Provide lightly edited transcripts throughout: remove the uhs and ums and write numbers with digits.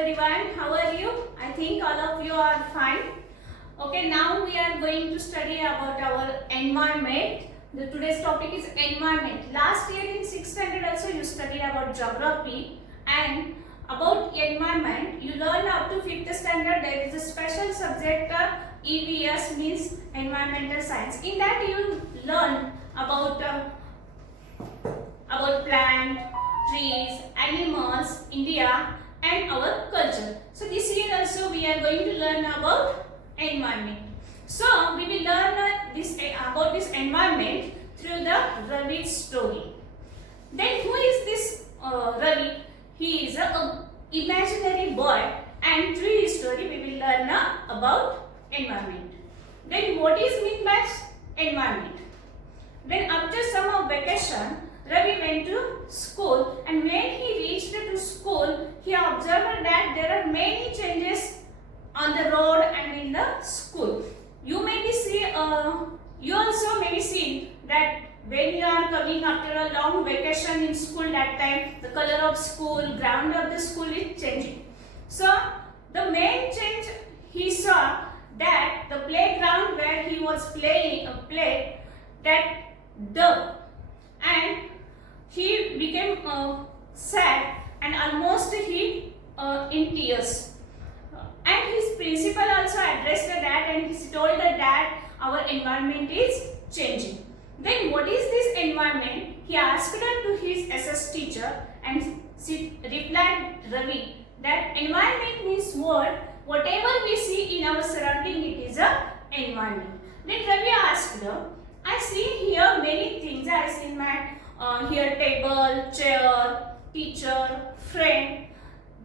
everyone, how are you? I think all of you are fine. Okay, now we are going to study about our environment. Today's topic is environment. Last year in 6th standard also you studied about geography, and about environment you learn up to 5th standard. There is a special subject EVS, means environmental science. In that you learn about plant, trees, animals, India and our culture. So this year also we are going to learn about environment. So we will learn about this environment through the Ravi story. Then who is this Ravi? He is a imaginary boy, and through his story we will learn about environment. Then what is meant by environment? Then after summer vacation, Ravi went to school, and when he reached to school, he observed that there are many changes on the road and in the school. You also may be seen that when you are coming after a long vacation in school, that time the color of school, ground of the school is changing. So the main change he saw that the playground where he was playing that dug, and he became sad and almost he in tears. And his principal also addressed that, and he told that our environment is changing. Then what is this environment? He asked to his SS teacher, and she replied Ravi that environment means what? Whatever we see in our surrounding, it is a environment. Then Ravi asked her, I see here many things. I see my here table, chair, teacher, friend.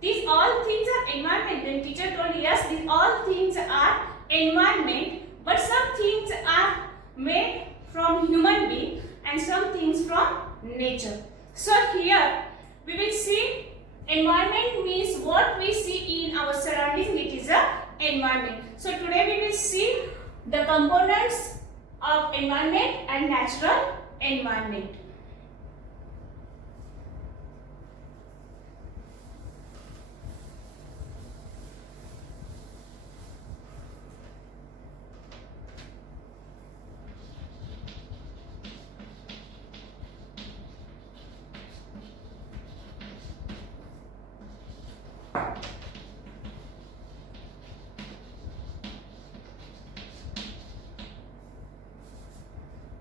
These all things are environment. Then teacher told, yes, these all things are environment, but some things are made from human being and some things from nature. So here we will see environment means what we see in our surroundings, it is a environment. So today we will see the components of environment and natural environment.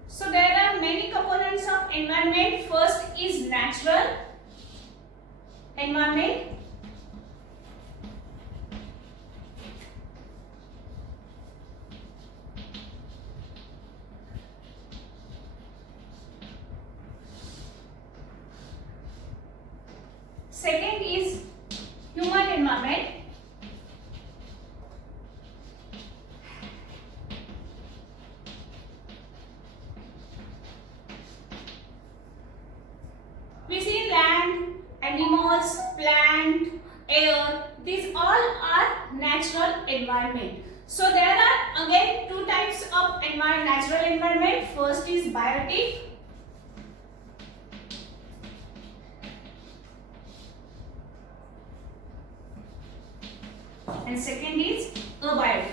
So there are many components of environment. First is natural environment. Second is human environment. We see land, animals, plant, air. These all are natural environment. So there are again two types of natural environment. First is biotic. And second is abiotic.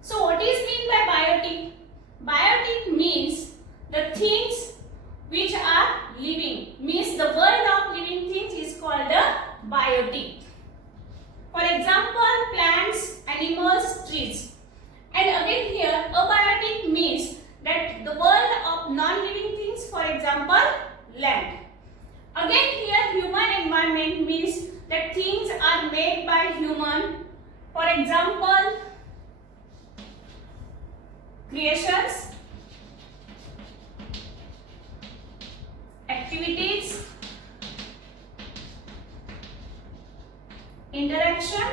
So what is meant by biotic? Biotic means the things which are living, means the world of living things is called the biotic. For example, plants, animals, trees. And again here, abiotic means that the world of non-living things, for example, land. Again here, human environment means that things are made by human. For example, creations, activities, interaction,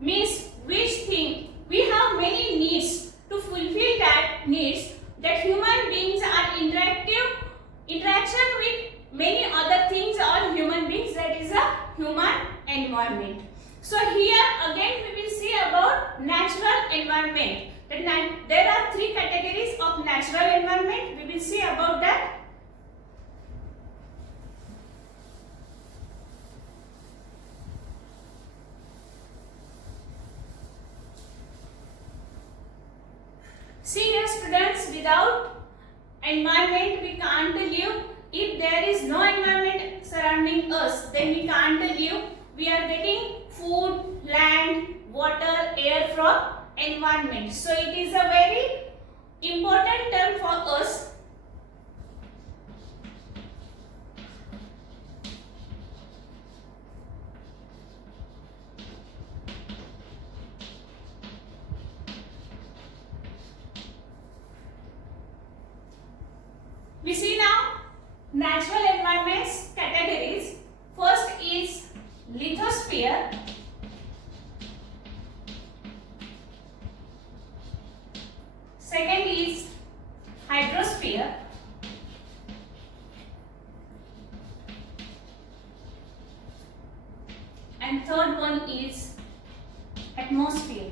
means which thing we have many needs. To fulfill that needs, that human beings are interaction with many other things or human beings, that is a human environment. So here again we will see about natural environment. There are three categories natural environment. We will see about that. See dear students, without environment we can't live. If there is no environment surrounding us, then we can't live. We are getting food, land, water, air from environment. So it is a very important term for us. We see now natural environments categories. First is lithosphere. Second is hydrosphere. And third one is atmosphere.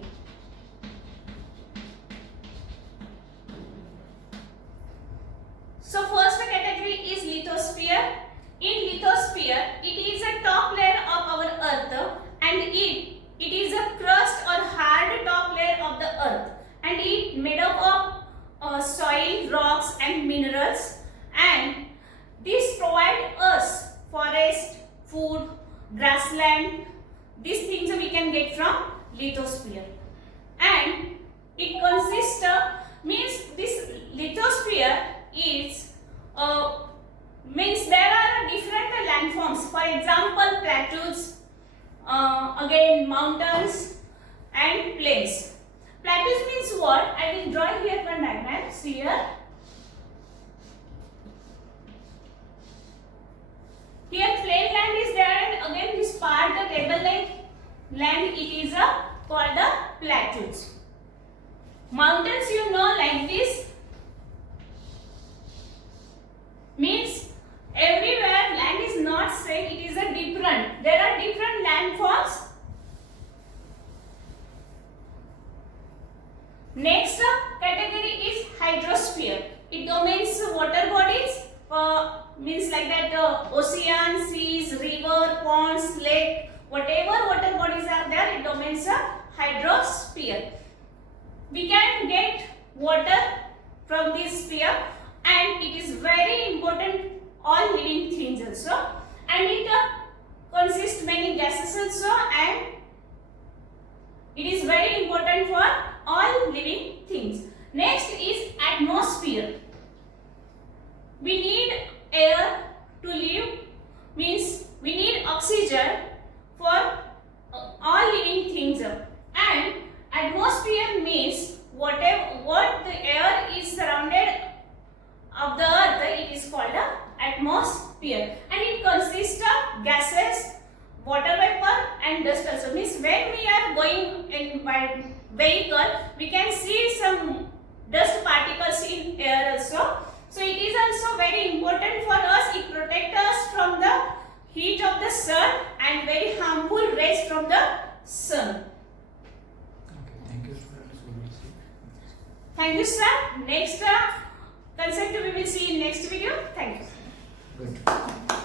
So first category is lithosphere. In lithosphere, it is a top layer of our earth, and it is a crust or hard top layer of the earth, and it made up of soil, rocks and minerals, and this provide us forest, food, grassland. These things we can get from lithosphere, and it consists of, means this lithosphere is means there are different landforms. For example, plateaus, again mountains and plains. Plateaus means what? I will draw here one diagram. See here. Here plain land is there, and again this part, the table-like land, it is called the plateaus. Mountains, you know, like this, means everywhere land is not same, it is a different. There are different landforms. Next category is hydrosphere. It domains water bodies, means like that ocean, seas, river, ponds, lake, whatever water bodies are there, it domains a hydrosphere. We can get water from this sphere, and it is very important all living things also, and it consists many gases also, and it is very important for all living things. Next is atmosphere. We need air to live, means we need oxygen for all living things, and atmosphere means what the air is surrounded of the earth, it is called a atmosphere, and it consists of gases, water vapor and dust also. Means when we are going in by vehicle, we can see some dust particles in air also. So it is also very important for us. It protects us from the heat of the sun and very harmful rays from the sun. Okay, thank you students. We will see. Thank you sir. Next concept we will see in next video. Thank you. Good.